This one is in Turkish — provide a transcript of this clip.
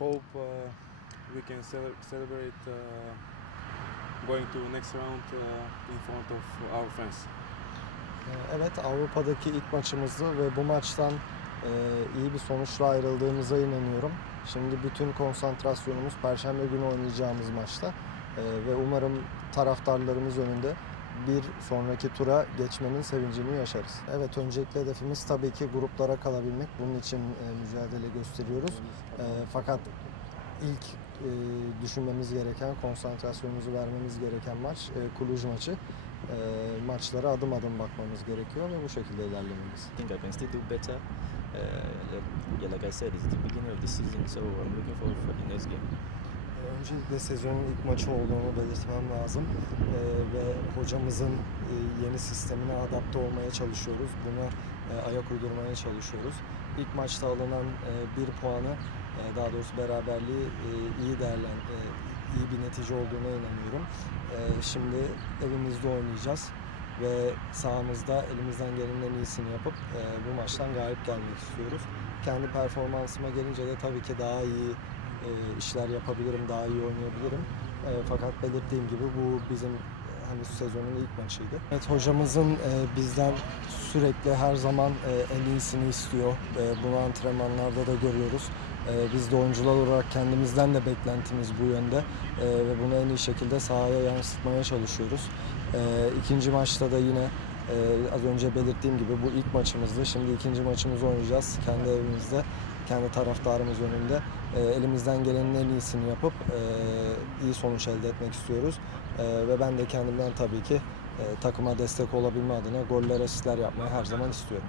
hope uh, we can cele- celebrate uh, going to next round uh, in front of our fans. Ee, Evet Avrupa'daki ilk maçımızdı ve bu maçtan e, iyi bir sonuçla ayrıldığımıza inanıyorum. Şimdi bütün konsantrasyonumuz Perşembe günü oynayacağımız maçta Ee, ve umarım taraftarlarımız önünde bir sonraki tura geçmenin sevincini yaşarız. Evet öncelikli hedefimiz tabii ki gruplara kalabilmek. Bunun için e, mücadele gösteriyoruz. Ee, fakat ilk e, düşünmemiz gereken, konsantrasyonumuzu vermemiz gereken maç e, Cluj maçı. E, maçlara adım adım bakmamız gerekiyor ve bu şekilde ilerlemeliyiz. I think I can still do better. Uh, yeah, like I said, it's the beginning of the season, so I'm looking forward for the next game. E, Öncelikle sezonun ilk maçı olduğunu belirtmem lazım E, ve hocamızın e, yeni sistemine adapte olmaya çalışıyoruz. Buna e, ayak uydurmaya çalışıyoruz. İlk maçta alınan e, bir puanı, daha doğrusu beraberliği iyi değerlen, iyi bir netice olduğuna inanıyorum. Şimdi evimizde oynayacağız ve sahamızda elimizden gelenin en iyisini yapıp bu maçtan galip gelmek istiyoruz. Kendi performansıma gelince de tabii ki daha iyi işler yapabilirim, daha iyi oynayabilirim. Fakat belirttiğim gibi bu bizim hani sezonun ilk maçıydı. Evet hocamızın e, bizden sürekli her zaman e, en iyisini istiyor. E, bunu antrenmanlarda da görüyoruz. E, biz de oyuncular olarak kendimizden de beklentimiz bu yönde E, ve bunu en iyi şekilde sahaya yansıtmaya çalışıyoruz. E, ikinci maçta da yine e, az önce belirttiğim gibi bu ilk maçımızdı. Şimdi ikinci maçımızı oynayacağız kendi evimizde, kendi taraftarımız önünde. E, elimizden gelenin en iyisini yapıp e, iyi sonuç elde etmek istiyoruz. E, ve ben de kendimden tabii ki e, takıma destek olabilme adına goller, asistler yapmayı her zaman istiyorum.